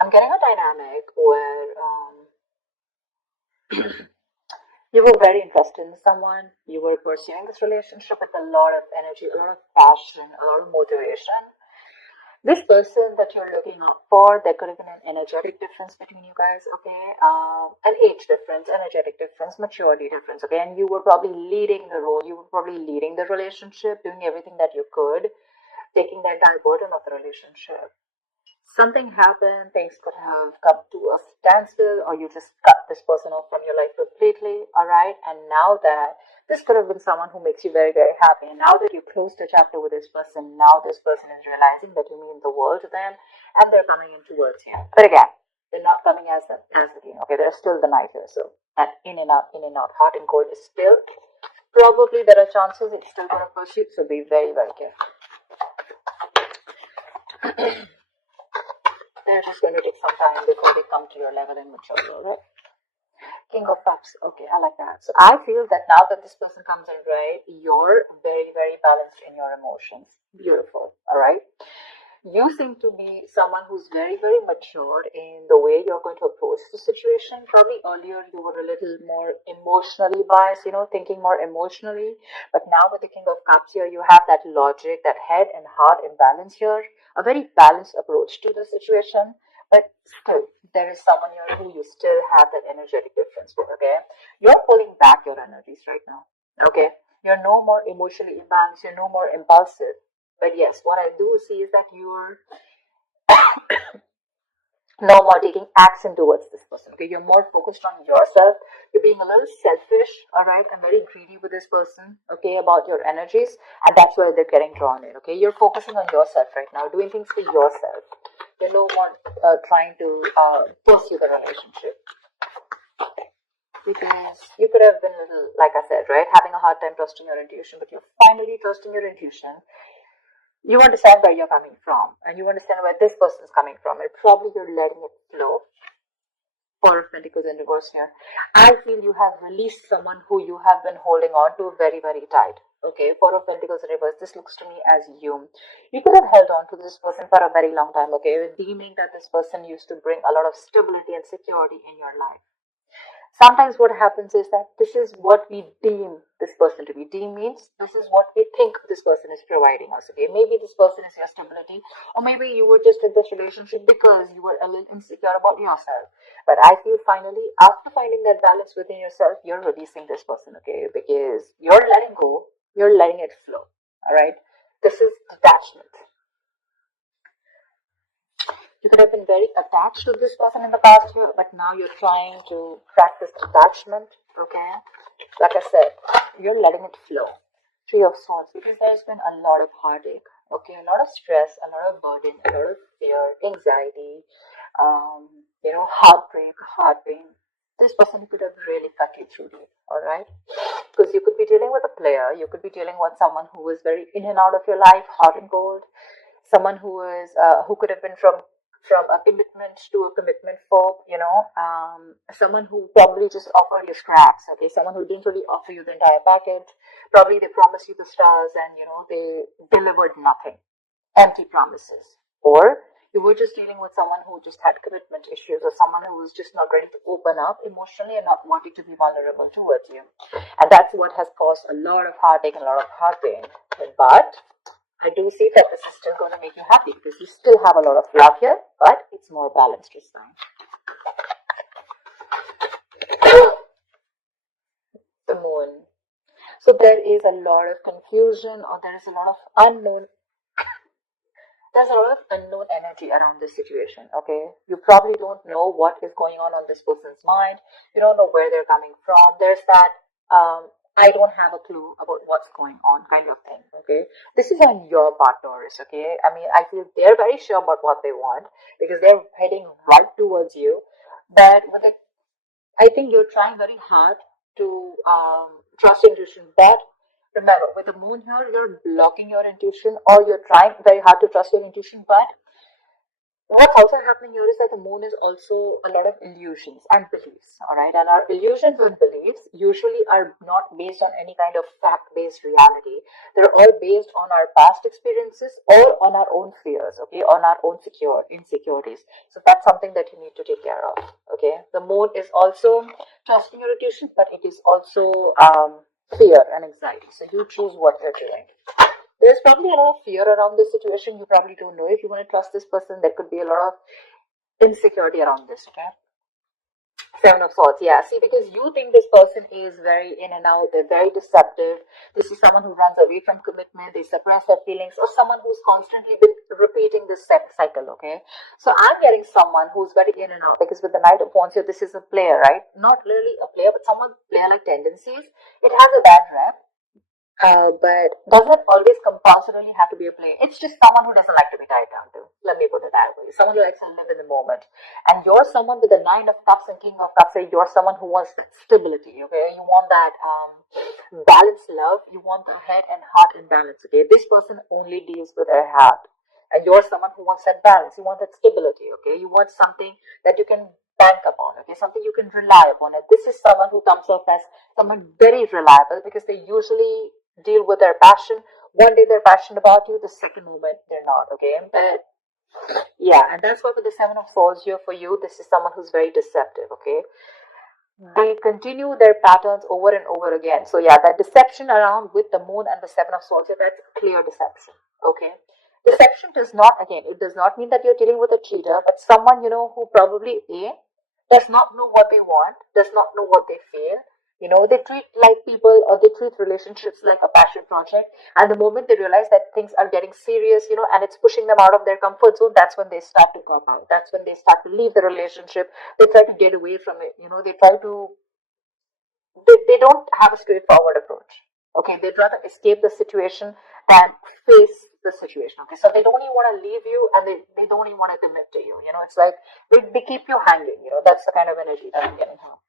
I'm getting a dynamic where you were very interested in someone, you were pursuing this relationship with a lot of energy, a lot of passion, a lot of motivation. This person that you're looking out for, there could have been an energetic difference between you guys, okay? An age difference, energetic difference, maturity difference, okay? And you were probably leading the role, you were probably leading the relationship, doing everything that you could, taking the entire burden of the relationship. Something happened, things could have come to a standstill, or you just cut this person off from your life completely, all right? And now that this could have been someone who makes you very, very happy, and now that you closed the chapter with this person, now this person is realizing that you mean the world to them, and they're coming in towards you. But again, they're not coming as the king, okay? They're still the knight here, so that in and out, hot and cold is still, probably there are chances it's still going to pursue, so be very, very careful. They're just going to take some time before they come to your level and mature, right? King of Cups. Okay, I like that. So I feel that now that this person comes in, right, you're very, very balanced in your emotions. Beautiful, all right? You seem to be someone who's very, very matured in the way you're going to approach the situation. Probably earlier you were a little more emotionally biased, thinking more emotionally. But now with the King of Cups here, you have that logic, that head and heart imbalance here. A very balanced approach to the situation. But still, there is someone here who you still have that energetic difference with, okay? You're pulling back your energies right now, okay? You're no more emotionally imbalanced. You're no more impulsive. But yes, what I do see is that you're no more taking action towards this person. Okay, you're more focused on yourself. You're being a little selfish, all right, and very greedy with this person, okay, about your energies, and that's where they're getting drawn in. Okay, you're focusing on yourself right now, doing things for yourself. You're no more trying to pursue the relationship. Because you could have been a little, like I said, right, having a hard time trusting your intuition, but you're finally trusting your intuition. You understand where you're coming from, and you understand where this person is coming from, and probably you're letting it flow. Four of Pentacles in reverse here. I feel you have released someone who you have been holding on to very, very tight. Okay, Four of Pentacles in reverse. This looks to me as you. You could have held on to this person for a very long time, okay, deeming that this person used to bring a lot of stability and security in your life. Sometimes what happens is that this is what we deem this person to be. Deem means this is what we think this person is providing us. Okay, maybe this person is your stability, or maybe you were just in this relationship because you were a little insecure about yourself. But I feel finally, after finding that balance within yourself, you're releasing this person, okay? Because you're letting go, you're letting it flow. All right, this is detachment. You could have been very attached to this person in the past year, but now you're trying to practice detachment, okay? Like I said, you're letting it flow. Three of Swords, because there's been a lot of heartache, okay? A lot of stress, a lot of burden, a lot of fear, anxiety, heartbreak, heart pain. This person could have really cut you through deep, alright? Because you could be dealing with a player, you could be dealing with someone who is very in and out of your life, hot and cold, someone who could have been from a commitment to a commitment phobe, someone who probably just offered you scraps, okay, someone who didn't really offer you the entire package. Probably they promised you the stars and, they delivered nothing, empty promises. Or you were just dealing with someone who just had commitment issues, or someone who was just not ready to open up emotionally and not wanting to be vulnerable towards you. And that's what has caused a lot of heartache and a lot of heart pain. But I do see that this is still going to make you happy because you still have a lot of love here, but it's more balanced this time. The Moon. So there is a lot of confusion, or there is a lot of unknown. There's a lot of unknown energy around this situation, okay? You probably don't know what is going on this person's mind. You don't know where they're coming from. There's that I don't have a clue about what's going on kind of thing, okay? This is on your part, Taurus, okay? I mean, I feel they're very sure about what they want because they're heading right towards you. But I think you're trying very hard to trust intuition. But remember, with the moon here, you're blocking your intuition, or you're trying very hard to trust your intuition, but What's also happening here is that the moon is also a lot of illusions and beliefs, all right? And our illusions and beliefs usually are not based on any kind of fact-based reality. They're all based on our past experiences or on our own fears, okay, on our own insecurities. So that's something that you need to take care of, okay? The moon is also trusting your intuition, but it is also fear and anxiety. So you choose what you're doing. There's probably a lot of fear around this situation. You probably don't know if you want to trust this person. There could be a lot of insecurity around this, okay? Seven of Swords, yeah. See, because you think this person is very in and out, they're very deceptive. This is someone who runs away from commitment, they suppress their feelings, or someone who's constantly been repeating this cycle, okay? So I'm getting someone who's very in and out, because with the Knight of Wands here, this is a player, right? Not really a player, but someone player-like tendencies. It has a bad rep, but doesn't always compulsorily have to be a player. It's just someone who doesn't like to be tied down to. Let me put it that way. Someone who likes to live in the moment. And you're someone with the Nine of Cups and King of Cups. You're someone who wants stability. Okay, you want that balanced love. You want the head and heart in balance. Okay, this person only deals with their heart, and you're someone who wants that balance. You want that stability. Okay, you want something that you can bank upon. Okay, something you can rely upon. And this is someone who comes off as someone very reliable because they usually deal with their passion. One day they're passionate about you, the second moment they're not, okay? But yeah, and that's why with the Seven of Swords here for you, this is someone who's very deceptive, okay? They continue their patterns over and over again. So yeah, that deception around with the moon and the Seven of Swords here, that's clear deception, okay? Deception does not, again, it does not mean that you're dealing with a cheater, but someone, who probably does not know what they want, does not know what they feel. They treat like people, or they treat relationships like a passion project. And the moment they realize that things are getting serious, and it's pushing them out of their comfort zone, that's when they start to cop out. That's when they start to leave the relationship. They try to get away from it. They don't have a straightforward approach. Okay, they'd rather escape the situation than face the situation. Okay, so they don't even want to leave you, and they don't even want to commit to you. It's like they keep you hanging. That's the kind of energy that I'm getting here.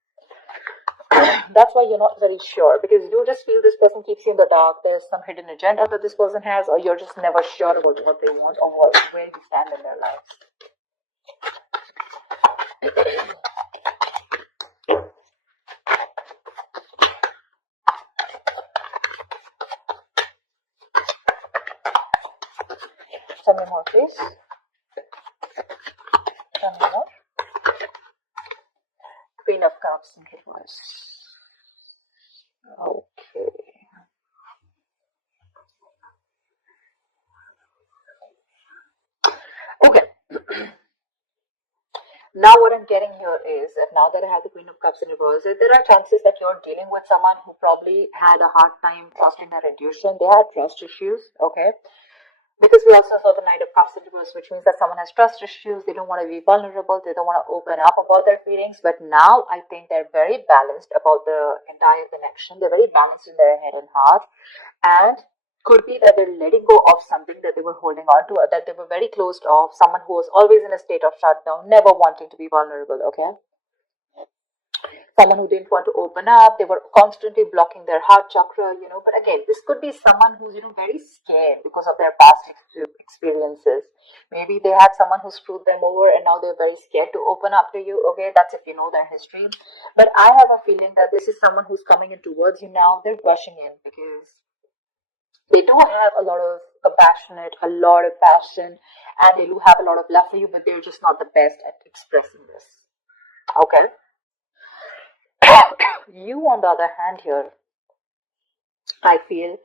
That's why you're not very sure, because you just feel this person keeps you in the dark. There's some hidden agenda that this person has, or you're just never sure about what they want or where you stand in their lives. Tell me more, please. Tell me more. Queen of Cups in reverse. Okay. Okay. Now what I'm getting here is that now that I have the Queen of Cups in reverse, there are chances that you're dealing with someone who probably had a hard time trusting their intuition. They had trust issues, okay? Because we also saw the Knight of Cups in reverse, which means that someone has trust issues. They don't want to be vulnerable. They don't want to open up about their feelings. But now I think they're very balanced about the entire connection. They're very balanced in their head and heart. And could be that they're letting go of something that they were holding on to, or that they were very closed off, someone who was always in a state of shutdown, never wanting to be vulnerable, okay? Someone who didn't want to open up, they were constantly blocking their heart chakra, but again, this could be someone who's, very scared because of their past experiences. Maybe they had someone who screwed them over and now they're very scared to open up to you, okay? That's if you know their history. But I have a feeling that this is someone who's coming in towards you now. They're rushing in because they do have a lot of compassionate, a lot of passion, and they do have a lot of love for you, but they're just not the best at expressing this, okay? You, on the other hand, here, I feel,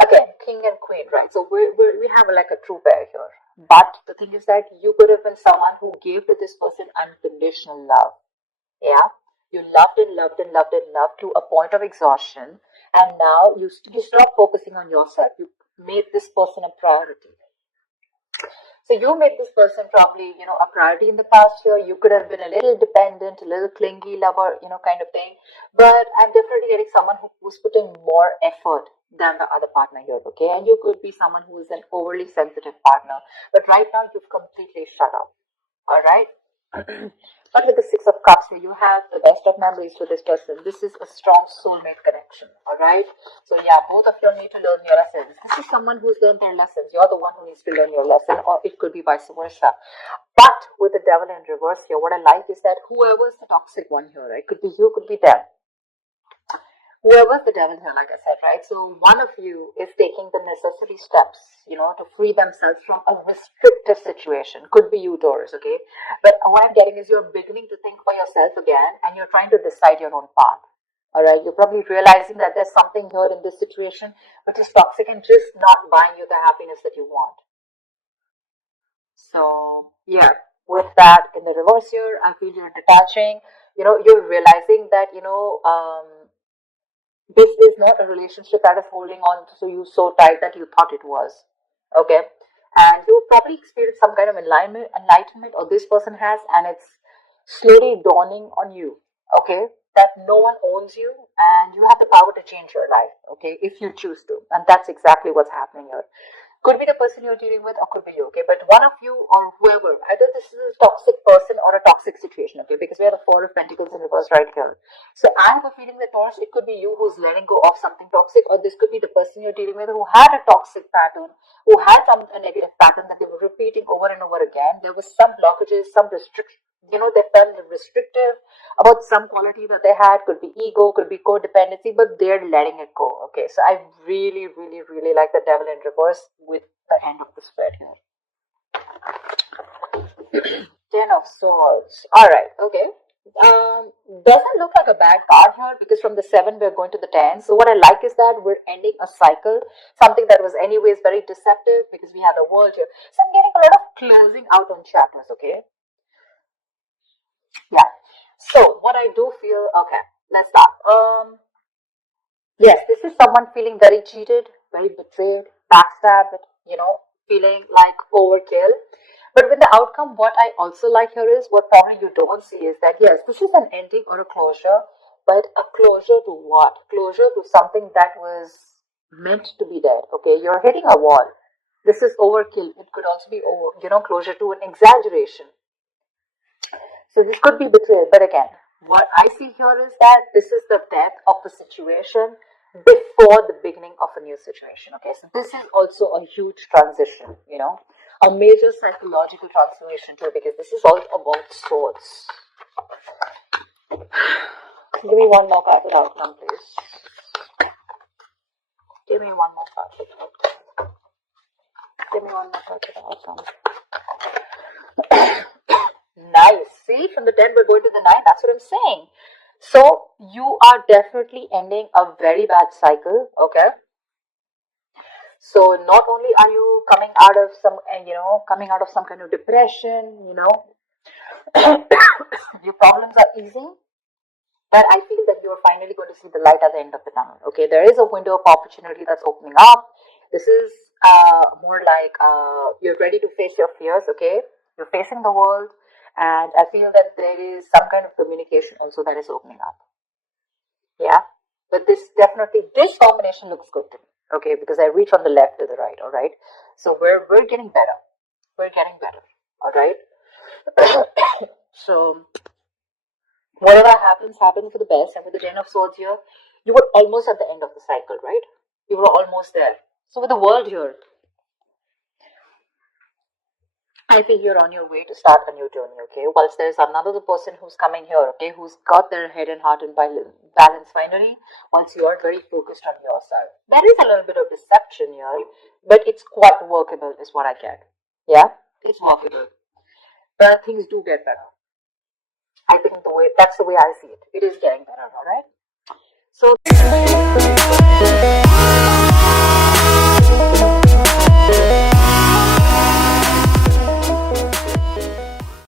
again, king and queen, right? So we have like a true pair here. But the thing is that you could have been someone who gave to this person unconditional love. Yeah? You loved and loved and loved and loved to a point of exhaustion. And now you stop focusing on yourself. You made this person a priority. So you made this person probably, a priority in the past year. You could have been a little dependent, a little clingy lover, kind of thing. But I'm definitely getting someone who's putting more effort than the other partner here, okay? And you could be someone who is an overly sensitive partner. But right now, you've completely shut up, all right? But with the Six of Cups here, you have the best of memories with this person. This is a strong soulmate connection, alright? So yeah, both of you need to learn your lessons. This is someone who's learned their lessons. You're the one who needs to learn your lesson, or it could be vice versa. But with the Devil in reverse here, what I like is that whoever's the toxic one here, right? Could be you, could be them. Whoever's the devil here, like I said, right? So one of you is taking the necessary steps, to free themselves from a restrictive situation. Could be you, Taurus, okay? But what I'm getting is you're beginning to think for yourself again, and you're trying to decide your own path. All right, you're probably realizing that there's something here in this situation which is toxic and just not buying you the happiness that you want. So yeah, with that in the reverse here, I feel you're detaching. You're realizing that this is not a relationship that is holding on to you so tight that you thought it was. Okay? And you probably experienced some kind of enlightenment, or this person has, and it's slowly dawning on you. Okay? That no one owns you and you have the power to change your life. Okay? If you choose to. And that's exactly what's happening here. Could be the person you're dealing with, or could be you, okay? But one of you or whoever, either this is a toxic person or a toxic situation, okay? Because we have the Four of Pentacles in reverse right here. So I have a feeling that, Taurus, it could be you who's letting go of something toxic, or this could be the person you're dealing with who had a toxic pattern, who had a negative pattern that they were repeating over and over again. There was some blockages, some restriction. They felt restrictive about some quality that they had. Could be ego, could be codependency, but they're letting it go. Okay, so I really, really, really like the Devil in reverse with the end of the spread here. Ten of Swords. All right. Okay. Doesn't look like a bad card here, because from the 7 we're going to the 10. So what I like is that we're ending a cycle, something that was anyways very deceptive, because we have the World here. So I'm getting a lot of closing out on chapters. Okay. Yeah. So what I do feel, okay, let's start. Yes, this is someone feeling very cheated, very betrayed, backstabbed, feeling like overkill. But with the outcome, what I also like here is, what probably you don't see is that, yes, this is an ending or a closure, but a closure to what? Closure to something that was meant to be there. Okay, you're hitting a wall. This is overkill. It could also be closure to an exaggeration. So this could be betrayal, but again, what I see here is that this is the death of the situation before the beginning of a new situation. Okay, so this is also a huge transition, a major psychological transformation too, because this is all about swords. Give me one more card for the outcome, please. Give me one more card for the outcome. Give me one more card for the outcome. Nice. See, from the 10 we're going to the 9. That's what I'm saying. So you are definitely ending a very bad cycle. Okay. So not only are you coming out of some kind of depression, your problems are easing, but I feel that you're finally going to see the light at the end of the tunnel. Okay, there is a window of opportunity that's opening up. This is more like you're ready to face your fears. Okay, you're facing the world. And I feel that there is some kind of communication also that is opening up. Yeah. But this combination looks good to me. Okay, because I reach from the left to the right. All right. So we're getting better. We're getting better. All right. So whatever happens for the best. And with the 10 of Swords here, you were almost at the end of the cycle, right? You were almost there. So with the World here, I think you're on your way to start a new journey, okay? Whilst there's another person who's coming here, okay, who's got their head and heart in balance finally, once you are very focused on yourself. There is a little bit of deception here, but it's quite workable is what I get. Yeah? It's workable. But things do get better. I think that's the way I see it. It is getting better, alright? So